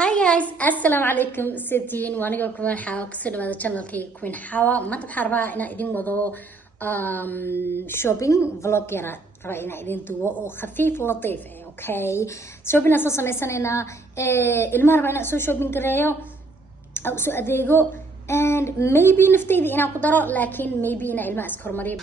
Hi guys, assalamu alaikum. Sitiin waaniga Queen Hawa kusoo dhawaada channelkii Queen Hawa. Maanta waxaan rabaa inaan idin wado shopping vlog yara rabaa inaan idin duwo oo khafiif latiif ah, okay? Shopping aan soo sameysanaynaa ilmaha rabaa inaan soo shopping gareeyo oo soo adeego and maybe naftayda inaan ku daro laakiin maybe inaan ilmaha iska hormariyo.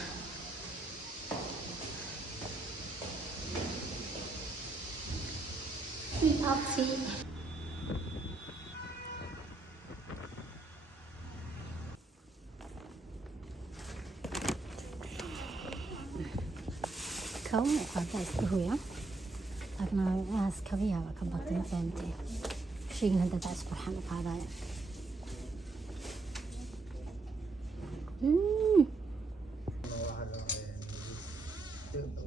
كون وقاعدة استهوية أنا ناس كبيرة كبطل فهمتي شيء هذا تعس فرحان وقاعدة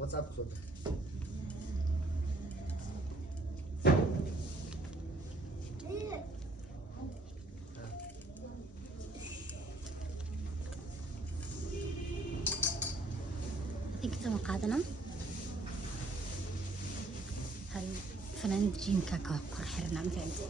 واتساب صوت إكتب قادنا هل فنان جين كاكا قرحرنا فهمتي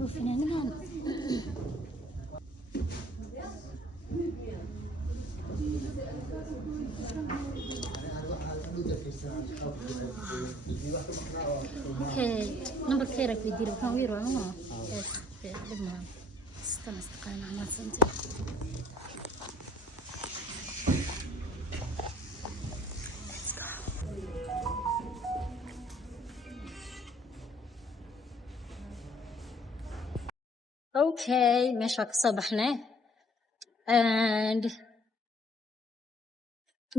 وفنانين اوكي نمبر كيرك بيدير كان ويرو انا بدنا استنى استقالنا عمال سنتين اوكي ماشي صبحنا and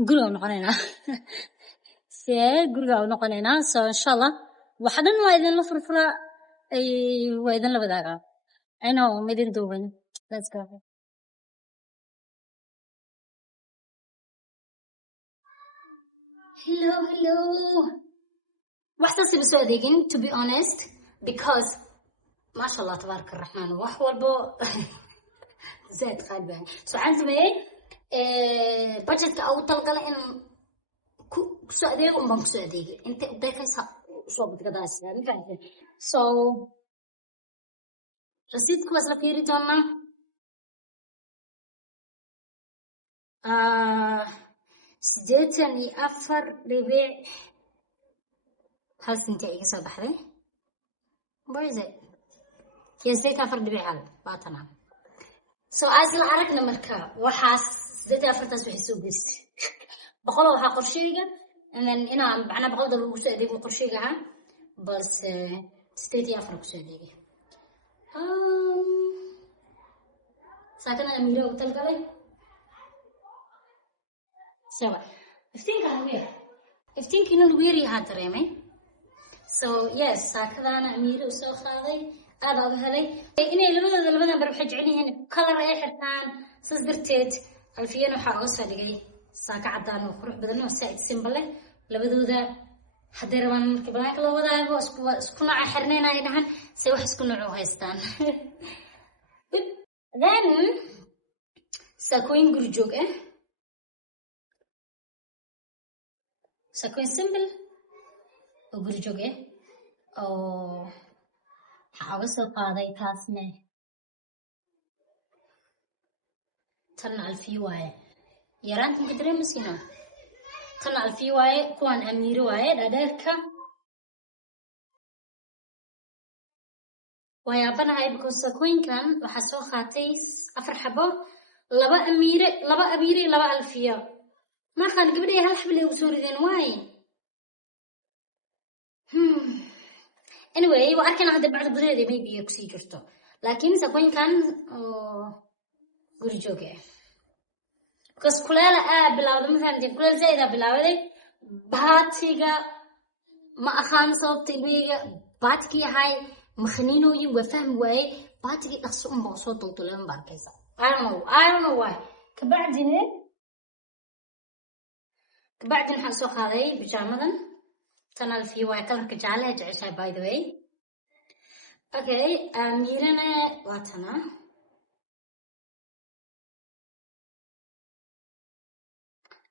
قولوا نقولنا guriga noqonaynaa so insha Allah waxaan waa idin la furfura ay waa idin la wadaagaa I know midin duuban let's go hello waxaan si soo adeegin to be honest because ما شاء الله تبارك الرحمن wax walbo zaid qalbi so aan sameeyay budgetka oo talgalay in soo adeego un baan ku soo adeegay inta deekaysa soo badgadaas ma fahamtay so rasiidku waa isla fiiri doonaa sideetan iyo afar dhibic hal senti iga soo baxday where is it yes sideetan afar dhibic hal waa tanaa so asla aragna marka waxaas sideetan afartaas waxay soo geystay بقوله waxaa qorsheyga inaan macna boqolda lagu soo adeego qorsheyga bas state afar ku soo adeegay saakana amira u talgalay sawa iftiinkan weeri ha dareemay so yes saakadana amira u soo qaaday aad u helay inay labada bar waxay jecel yihiin color ay xirtaan sida darteed alfiyan waxa oo soo dhigay saaka cadaan oo qurux badan oo saaid simple labadooda haday rabaan markii banaanka loo wadaago isku nooc xirneen ay dhahan say wax isku nooc u haystaan then saakooyin guri joog saakooyin simple oo guri joog oo waxaa soo qaaday taasne tan alfi waaye يرانت مقدرة مسينا كان الفي واي كوان أمير واي دادركا ويابنا هاي بكوسا كوين كان وحسو خاتيس أفر حبو لبا أميري لبا ألفيا ما كان قبلي هالحبلي وسوري ذين واي anyway وأركنا هذا بعد بدري maybe يكسي جرتو لكن سكوين كان قريجوكي بس كلها بلاود مثلا كلها زايدة بلاودي باتيجا ما أخان صوت تبيجا باتكي هاي مخنينو يوفهم واي باتكي أخصهم بصوت طولهم باركيزا I don't know why كبعدين حسوا خالي بجامدا تنال في واي كلر كجالة جعشة by the way okay ميرنا واتنا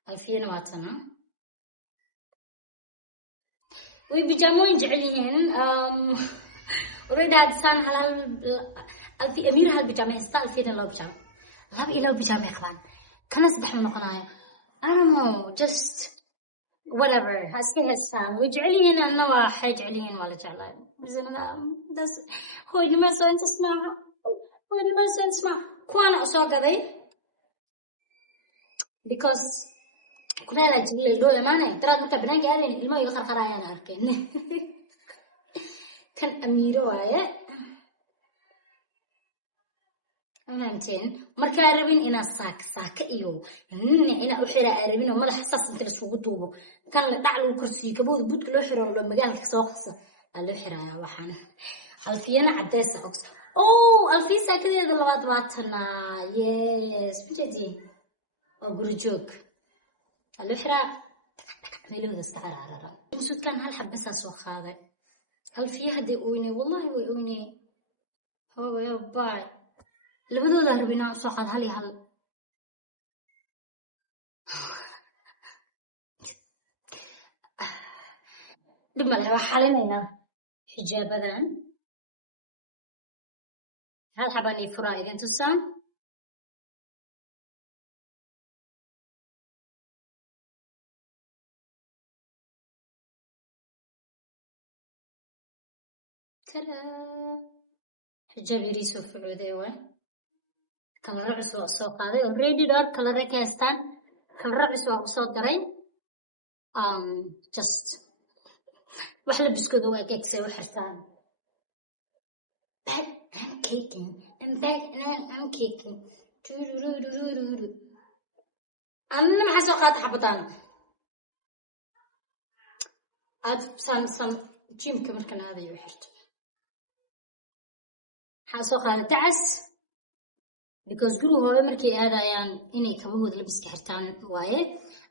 ألفين واتنا وبيجامون جعليهن وريد هاد سان على ألفي أمير هالبيجامة هستا ألفين لو بيجامة لاب إلى بيجامة إخوان كنا سدح من قناية I don't know just whatever هسكي هسان وجعليهن النوع حيجعليهن ولا جعلان زين بس هو اللي ما سوين تسمع هو اللي ما سوين تسمع كوانا أسوق ذي because كلها جيل دولة مانع ترى أنت بناء قاعدين الماء يخر خرايا أنا أركين كان أميرو وايا فهمتين marka arabin ina saaka iyo ina u xira arabin oo madax xasaas inta la suuq duubo kan la dhac lagu kursiyo kabooda budka loo xiro loo magaalka soo qasa loo xiraaya waxaan alfiyana cadeys ox alfi saakadeeda labaad waatana yes bijadi oo guri joog loo xiraa meelooda iska cararara musud kan hal xabasa soo qaaday alfiya hadii ooyne wallahi way ooyne hooyo baa labadooda harbina soo qaad hal iyo hal dhibma leh waa xalinaynaa xijaabadan hal xabaan ii furaa idin tusaan tada xijaab yariisoo fucuuday waay كلر عسوا السوق هذا already دار كلر كاستان كلر عسوا وصوت درين just وحلا بسكوت وكيك سوي حرتان back I'm caking I'm back I'm caking أنا ما حسوقات حبطان عاد سام جيم كمر كان هذا يحرت حسوق هذا تعس because guru hore markay aadayaan inay kabahooda labiska xirtaan waaye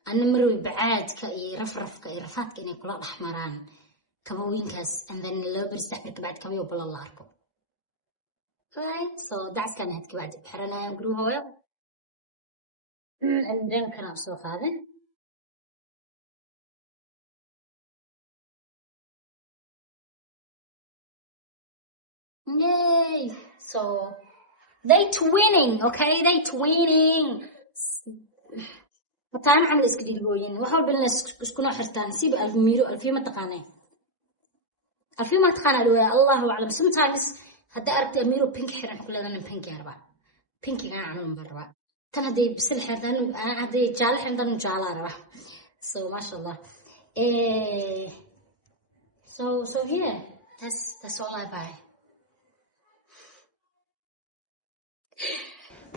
ana marway bacaadka iyo rafrafka iyo rafaadka inay kula dhaxmaraan kabooyinkaas and then loo barsax marka baad kabayo bal la arko right so that's kind of baad xiranayaan guru hore and then kana soo qaaday yay so they twinning okay they twinning متان عمل اسكديلوين وحول بالناس اسكنوا حرتان سيب الميرو الفي ما تقاني الفي ما تقانا لو الله اعلم sometimes هدا ارت الميرو بينك حرن كل هذا من بينك يربع بينك انا عنهم بربع تن هدي بسل حرتان انا هدي جال حرتان جالا ربع so ما شاء الله so here that's all I buy.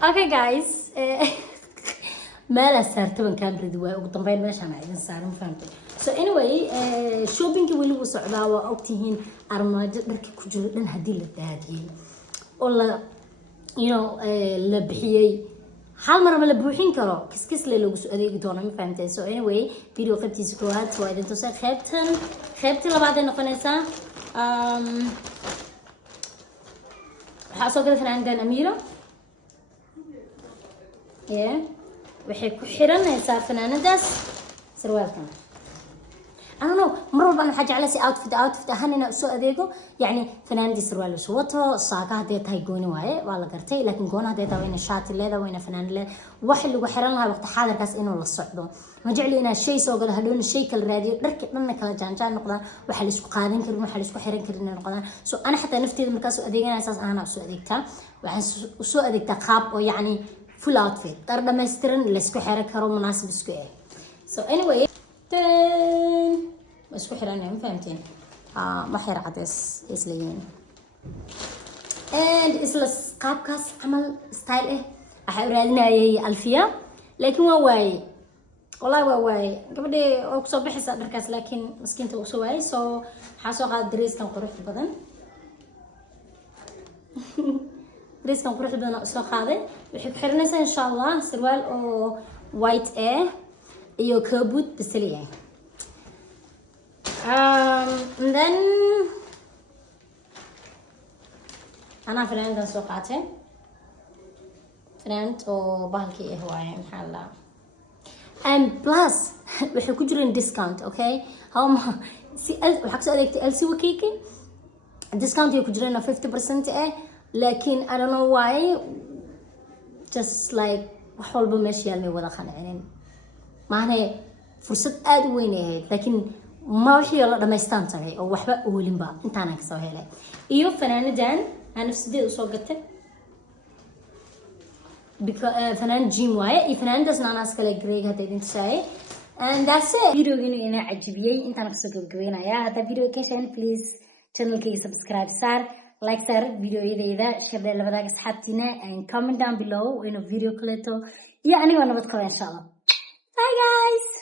Okay guys ما صارتون كاميرا دوا وطبعا ماشي انا اذا صار فهمت so anyway shopping weli wuu socdaa waa ogtihiin armaajo dharka ku jiro dhan hadii la daadiyay oo la you know la bixiyay hal mar ma la buuxin karo kiskis lagu soo adeegi doona ma fahamtay so anyway video qaybtiisa koowaad waa idin tusay qaybtii labaad ee noqonaysa waxaa soo galay fanaandan Amira waxay ku xiranaysaa fanaanadaas sarwaalkan I don't know mar walba waxa jeclaa si outfit ahaanina soo adeego yani fanaanadi sarwaal soo wato saaga haday tahay gooni waaye waa la gartay laakiin goona haday tahay in shaati leedahay waa in fanaan leedahay wax lagu xiran lahaa waqti xaadirkaas inuu la socdo ma jecli inaa shay soo galo hadhow shay kala raadiyo dharka dhanna kala jaanjaan noqdaan waxa la isku qaadan karin waxa la isku xiran karin noqdaan so ana xataa nafteeda markaas adeeganaysaas ana soo adeegtaa waxaan soo adeegtaa qaab oo yani full outfit dar dhameystiran la isku xiran karo munaasib isku ah so anyway then isku xiranay ma fahamteen ma xir cadays isleeyeen and isla qaabkaas amal style waxa u raadinayay alfiya laakiin waa waay wallahi waa waay gabadhii oo ku soo bixisa dharkaas laakiin miskiinta uu soo waay so waxa soo qaad dareeskan qurux badan dareeskan qurux badan oo soo qaaday wixii ku xiranaysa insha Allah sarwaal oo white iyo kabuut bisliya and then أنا فنانة سوقاتي فنانة وبالكي هواية محلا and plus waxay ku jireen discount okay how si waxa kasoo adeegtay LC Wakiki discount ay ku jireen 50% laakiin I don't know why just like wax walba meesha yaal may wada qancinin maana fursad aad u weyn ahayd laakiin ma wixii la dhameystaan tagay oo waxba oolinba intaan ka soo helay iyo fanaanadan aan nafsideeda soo gatay فنان جيم واي فنان ناس كلا جريج هذا الانتشاء and that's it فيديو إنه أنا عجبيه أنت أنا قصدك بقولنا يا هذا فيديو كيشان please channel كي subscribe صار like صار فيديو إذا شير اللي بدك أصحابتنا and comment down below إنه فيديو كلته يعني وأنا بتكلم إن شاء الله bye guys